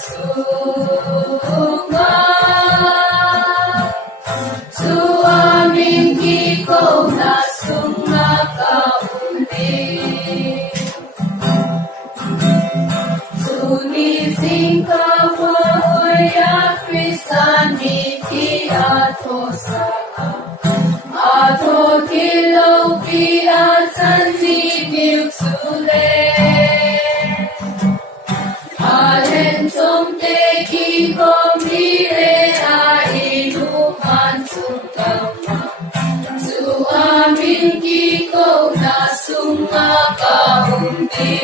sunga Suaming ikaw na sunga kauli Sunising kawaoya Kristani ti atosa Ato kilaw pi at sanibiyog sule Alen somte kikom dire a inuman sungkama Suamin kiko na sunga kaumbi